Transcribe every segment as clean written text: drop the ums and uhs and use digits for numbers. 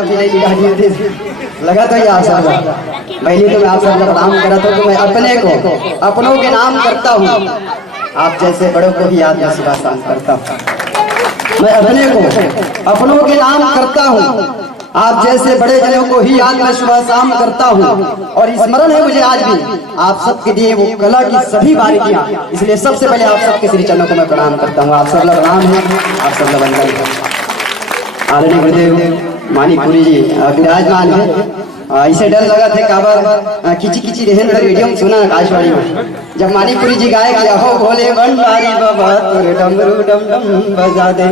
भी नहीं निकाली थी, लगा तो ये आप सब पहले तो मैं आप सबका प्रणाम करा था। तो मैं अपने को अपनों के नाम करता हूँ, आप जैसे बड़ों को भी याद में सुबह शाम करता हूँ। मैं अपने को अपनों के नाम करता हूँ, आप जैसे बड़े जनों को ही याद में सुबह शाम करता हूँ। और स्मरण है मुझे आज भी आप सबके दिए वो कला की सभी बारीकियाँ, इसलिए सबसे पहले आप सबके श्री चरणों को मैं प्रणाम करता हूँ। आप सब प्रणाम है, आप सब वंदन है। आदरणीय गुरुदेव मानिकपुरी जी विराजमान है। इसे डर लगा था काबर किची किची रहन का रेडियो में सुना आकाशवाणी में, जब मानिकपुरी जी गाए कि हो भोले भंडारी बाबा तोरे डमरू डम डम बजा दे,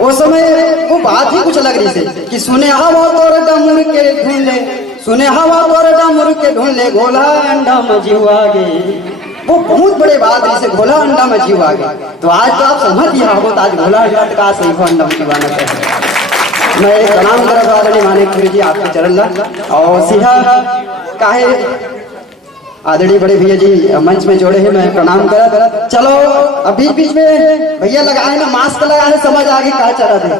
उस समय वो बात ही कुछ अलग रही थी कि सुने हवा तोर डमरू के ढूंढ ले, सुने हवा तोर डमरू के ढूंढ ले, गोला अंडा मजीवा गे, वो बहुत बड़े बात है, गोला अंडा मजीवा गे। तो आज तो आप समझ दिया हो, आज गोला अंडा का सही अंडा मजीवाना चाहिए। मैं प्रणाम कर आदरणीय मानिकपुरी जी आपके चरण ला, और सीधा काहे आदरणीय बड़े भैया जी मंच में जोड़े हैं, मैं प्रणाम कर। चलो अभी बीच में भैया लगाए ना मास्क लगाए, समझ आगे क्या चला थे।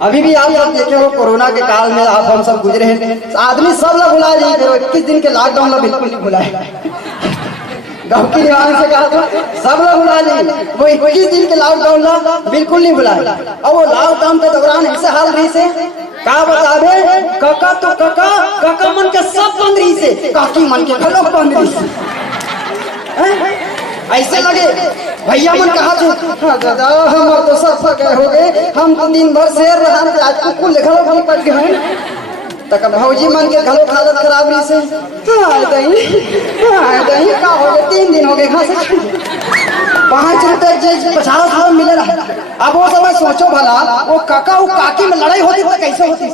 अभी भी आप लोग देखे हो कोरोना के काल में आप हम सब गुजरे हैं, आदमी सब लोग बुलाए नहीं करो, 21 दिन के लॉकडाउन ला बिल्कुल नहीं बुलाए। गाँव की दीवार से कहा था सब लोग बुला लें, वो 21 दिन के लॉकडाउन ला बिल्कुल नहीं बुलाए। और वो लॉकडाउन के दौरान ऐसे हाल रही से का बतावे, काका तो काका काका मन के सब बंद रही से, काकी मन के घरों बंद रही से। ऐसे लगे भैया मन कहा दादा हम तो सब गए हो गए, हम तो दिन भर शेर रहा, आज कुकुर लिखा भी पड़ गए तक भौजी मन के घरों हालत खराब रही से। दही का हो गए 3 दिन हो गए घास 5 रुपए 50 रुपए मिले रहा। अब वो समय सोचो भला वो काका वो काकी में लड़ाई होती तो कैसे होती,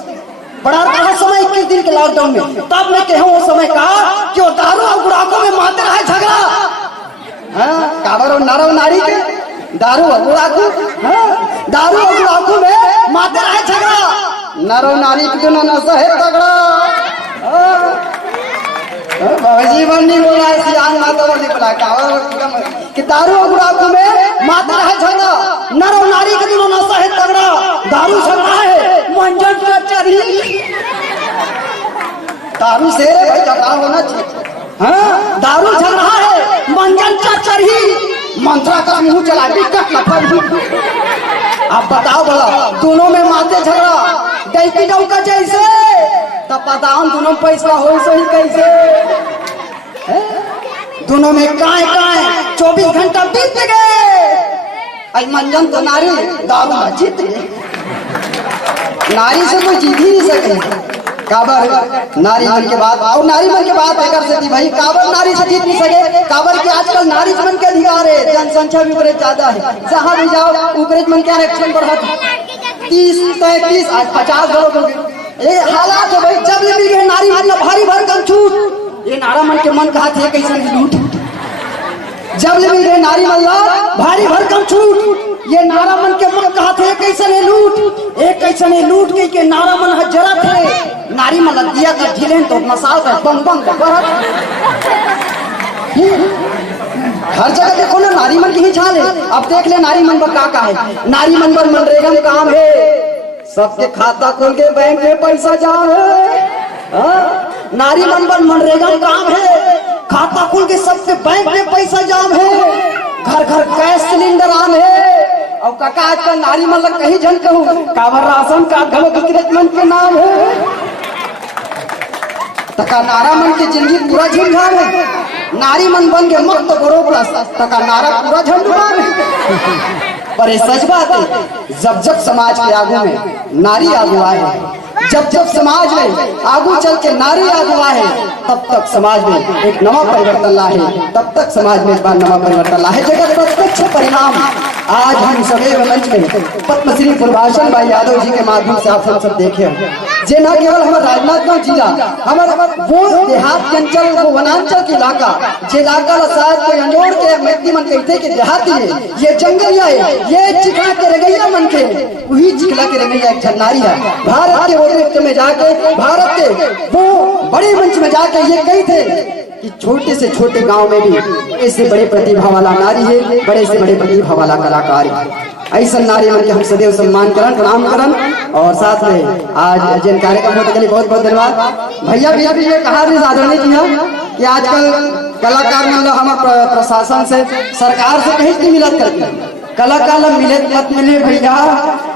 बड़ा रहा समय 21 दिन के लॉकडाउन में। तब मैं कहूँ वो समय कहा कि वो दारू और गुड़ाकों में मारते रहे झगड़ा, काबर और नारा नारी के दारू और गुड़ाकू, दारू और गुड़ाकू में मारते रहे झगड़ा, नरो नारी की दोनों नशा है तगड़ा। जीवन नहीं बोला है सियान माता वाली बोला कि दारू और गुड़ाकू में माता है झगड़ा, नरो नारी की दोनों नशा है तगड़ा, दारू झगड़ा है मंजन का चरी, दारू से भाई झगड़ा होना चाहिए। हाँ दारू झगड़ा है मंजन का चरी, मंत्रा का मुंह चला टिकट लफड़। अब बताओ भला दोनों में माते झगड़ा डैकी डौका जैसे, तब बताओ दोनों पैसा हो सही कैसे, दोनों में काय काय 24 घंटा बीत गए। मंजन तो नारी दारू में जीत गए, नारी से कोई जीत ही नहीं सके। काबर नारी मन के बात और नारी मन के बात कर सकती भाई, काबर नारी से जीत नहीं सके। काबर के आजकल नारी मन के अधिकार है, जनसंख्या भी बड़े ज्यादा है, जहाँ भी जाओ ऊपरेज मन के आरक्षण बढ़ा 30 33 आज 50 लोग हो गए। ये हालात है भाई, जब ले मिल गए नारी मन भारी भरकम छूट, ये नारा मन के मन कहा थे कैसे लूट, जब ले मिल गए नारी मन भारी भरकम छूट, ये नारा मन के मन कहा थे कैसे ने लूट, एक कैसे ने लूट के नारा मन हजरा थे, नारी मन दिया का ढीले तो मसाल का बम बम हर जगह देखो ना नारी मन की ही छाल है। अब देख ले नारी मन पर का है, नारी मन पर मनरेगा में काम है, सबके खाता खोल के बैंक में पैसा जाम है। नारी मन पर मनरेगा में काम है, खाता खोल के सबके बैंक में पैसा जाम है, घर घर गैस सिलेंडर आम है। और काका आजकल नारी मन लग कहीं जन कहूँ काबर राशन कार्ड घलो विक्रेत मन के नाम है। तका नारा मन की जिंदगी पूरा झुंझान है, नारी मन बन के मत करो तका नारा पूरा झंझुआन है। पर ये सच बात है, जब जब समाज के आगू में नारी आगू आए, जब जब समाज में आगू चल के नारी आगू आए, तब तक समाज में एक नवा परिवर्तन लाए, तब तक समाज में एक बार नवा परिवर्तन लाए। जगत प्रत्यक्ष परिणाम आज हम सदैव मंच में पद्मश्री पूर्वाचल भाई यादव जी के माध्यम से आप सब देखे जे न केवल हमारे राजनांदगांव जिला, हमारे वो देहात अंचल वो वनांचल के इलाका जे इलाका शायद कोई अंजोड़ के व्यक्ति मन कहते कि देहाती है, ये जंगलिया है, ये चिखला के रगैया मन के वही चिखला के रगैया एक नारी है। भारत के वो में जाके भारत के वो बड़े मंच में जाके ये कही थे कि छोटे से छोटे गांव में भी बड़े से बड़े प्रतिभा वाला नारी है, बड़े से बड़े प्रतिभा वाला कलाकार है। ऐसा नारी मन के हम सदैव सम्मान करन, प्रणाम करन। और साथ में आज जिन कार्यक्रम होते के लिए बहुत बहुत धन्यवाद। भैया भैया भी ये कहा भी आदरणीय किया कि आजकल कलाकार मतलब हमारे प्रशासन से, सरकार से कहीं नहीं मिलत करती। कलाकार मिले मत मिले भैया,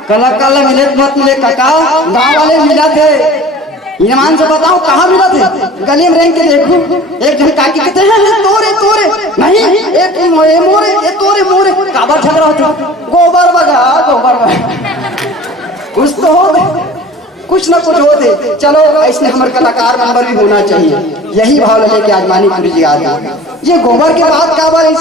कलाकार मिले मत मिले काका, गाँव वाले मिला थे। ईमान से बताओ कहाँ मिला थे? गली में रेंग के देखो, एक जन काकी कहते हैं तोरे तोरे नहीं, एक मोरे मोरे, एक तोरे मोरे, काबर झगड़ा होता, गोबर बगा गोबर बगा, कुछ तो हो, कुछ ना कुछ होते। चलो ऐसे हमारे कलाकार नंबर भी होना चाहिए। यही भाव लगे कि आज मानिकपुर जी आता ये गोबर के बाद का बार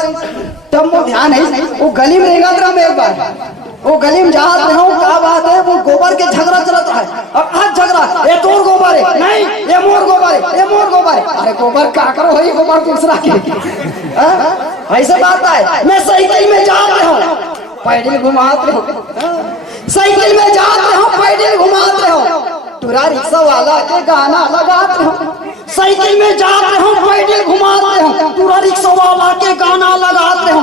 तब वो ध्यान है, वो गली में रेंगा था। मैं एक बार वो गली में जहाँ रहा हूँ, क्या बात है, वो गोबर के झगड़ा चलता है। अब आज झगड़ा, ये तोर गोबर है नहीं, ये मोर गोबर है, ये मोर गोबर है। अरे गोबर क्या करो भाई, गोबर दूसरा के ऐसे बात है। मैं साइकिल में जा रहा हूँ, पैडल घुमाते हो, साइकिल में जा रहा हूँ, पैडल घुमाते हो, तुरा रिक्शा वाला के गाना लगाते हो। साइकिल में जा रहे हो, पैडल घुमाते हो, तुरा रिक्शा वाला के गाना लगाते हो,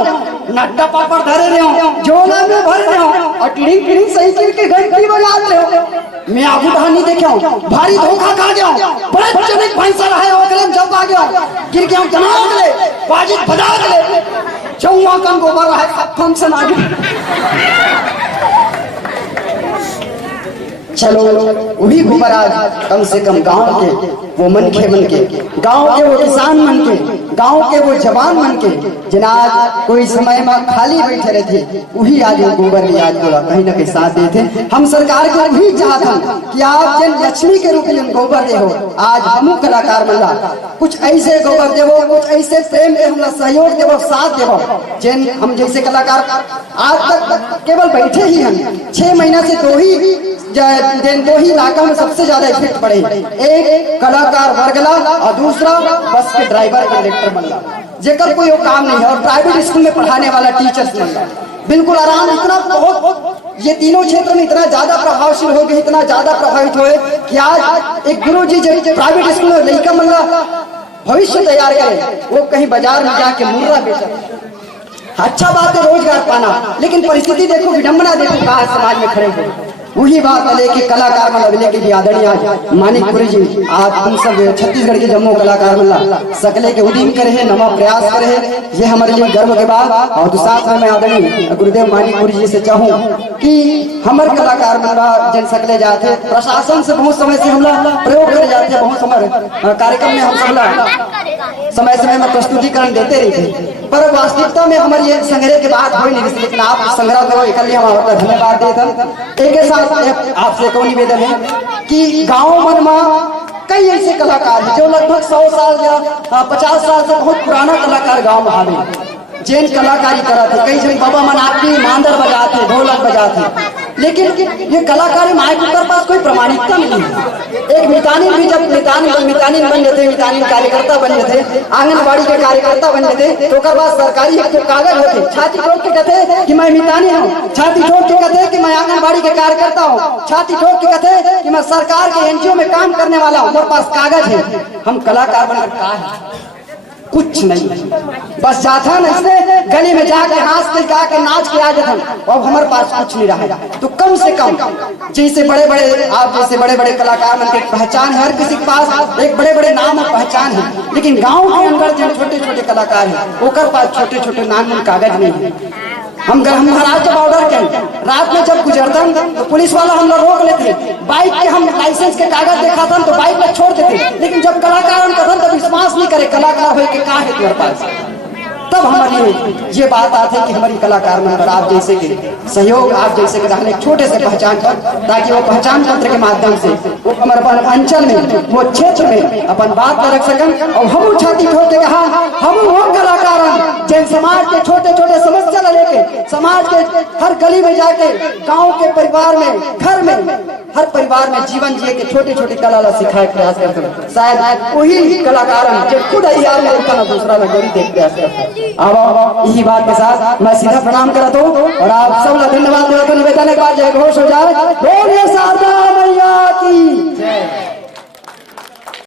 नड्डा पापड़ धरे रहे हो, झोला में भर रहे हो, और टिड़िंग टिड़िंग साइकिल के घंटी बजाते हो। मैं आगू ढानी देखे हूँ, भारी धोखा खा गया हूँ, बड़ा चनिक भैंसा रहे हो, गले जब आ गया गिर गया, जना गले बाजी बजा गले, चौवा कन गोबर है, फंक्शन आ गया। चलो वही गोबर आज कम से कम गांव के वो मनखे मन के, गांव के वो किसान मन के, गांव के वो जवान मन के, जिन आज कोई समय में खाली बैठे रहे थे, वही आज वो गोबर भी आज बोला कहीं ना कहीं साथ दे थे। हम सरकार को भी चाहते हैं कि आप जन लक्ष्मी के रूप में गोबर दे हो। आज हम कलाकार मिला कुछ ऐसे गोबर देवो, कुछ ऐसे प्रेम दे, हम सहयोग देवो, साथ देवो। जिन हम जैसे कलाकार आज तक केवल बैठे ही हम 6 महीना से दो ही इलाका में सबसे ज्यादा इफेक्ट पड़े, एक कलाकार वर्गला और दूसरा बस के ड्राइवर कंडक्टर बनला, जेकर कोई काम नहीं है, और प्राइवेट स्कूल में पढ़ाने वाला टीचर्स बनला। बिल्कुल आराम, इतना बहुत ये तीनों क्षेत्र में इतना ज्यादा प्रभावशील हो गए, इतना ज्यादा प्रभावित हुए कि आज एक गुरु जी जो प्राइवेट स्कूल में लड़का बनला भविष्य तैयार करे, वो कहीं बाजार में जाके मुर्रा बेचा। अच्छा बात है रोजगार पाना, लेकिन परिस्थिति देखो, विडंबना देखो कहा समाज में खड़े हो। वही बात लेके कलाकार मतलब लेके भी आदरणीय मानिकपुरी जी आज हम सब छत्तीसगढ़ के जम्मू कलाकार मिला सकले के उदीम करे है, नवा प्रयास करे है, ये हमारे लिए गर्व के बात। और साथ में मैं आदरणीय गुरुदेव मानिकपुरी जी से चाहूँ कि हमारे कलाकार मिला जन सकले जाते, प्रशासन से बहुत समय से हम प्रयोग करे जाते, बहुत समय कार्यक्रम में हम सब समय समय में प्रस्तुतिकरण देते रहते, पर वास्तविकता में हमारी ये संग्रह के बाद हो नहीं, लेकिन आप संग्रह करो इकल्ले हमारा धन्यवाद देते। एक साथ आपसे को निवेदन है कि गांव मन में कई ऐसे कलाकार हैं जो लगभग 100 साल या 50 साल से बहुत पुराना कलाकार गांव में आवे, जैन कलाकारी कराते, कई जन बाबा मनाती मांदर बजाते, ढोलक बजाते, लेकिन ये कलाकारी माए के पास कोई प्रमाणिकता नहीं है। एक मितानिन भी जब मितानिन बन जाते, मितानिन कार्यकर्ता बन जाते, आंगनबाड़ी के कार्यकर्ता बन जाते, तो कर बाद सरकारी एक तो कागज होते, छाती ठोक के कहते कि मैं मितानिन हूँ, छाती ठोक के कहते कि मैं आंगनबाड़ी के कार्यकर्ता हूँ, छाती ठोक के कहते कि मैं सरकार के एनजीओ में काम करने वाला हूँ, मेरे पास कागज है। हम कलाकार बनकर का है कुछ नहीं, बस जाता न इसने गली में जाके हंस के गा के नाच के आ जाता, अब हमारे पास कुछ नहीं रहा। तो कम से कम जैसे बड़े बड़े आप जैसे बड़े बड़े कलाकार मन की पहचान है, हर किसी के पास एक बड़े बड़े नाम और पहचान है, लेकिन गांव के अंदर जो छोटे छोटे कलाकार है ओकर पास छोटे छोटे नाम कागज नहीं है। हम महाराज जब ऑर्डर के रात में जब गुजरता तो पुलिस वाला हम लोग रोक लेते, बाइक के हम लाइसेंस के कागज देखा था तो बाइक में छोड़ देते, लेकिन जब कलाकार का तो विश्वास नहीं करे कलाकार हो के का है तुम्हारे पास। तब हमारी ये बात आती है कि हमारी कलाकार में आप जैसे के सहयोग, आप जैसे के रहने छोटे से पहचान पर, ताकि वो पहचान पत्र के माध्यम से वो हमारे अंचल में वो क्षेत्र में अपन बात में रख सकें। और हम छाती ठोक के कहा हम वो कलाकार जैन समाज के छोटे छोटे समस्या लेके समाज के हर गली में जाके गाँव के परिवार में घर में हर परिवार में जीवन जिए के छोटे छोटे कला सिखाए प्रयास करते हैं। शायद वही कलाकार जो खुद यार में दूसरा लगोरी देख प्रयास करते हैं। अब यही बात के साथ मैं सीधा प्रणाम करता हूँ और आप सब धन्यवाद देते निवेदन के बाद जय घोष हो जाए, बोलिए शारदा मैया की।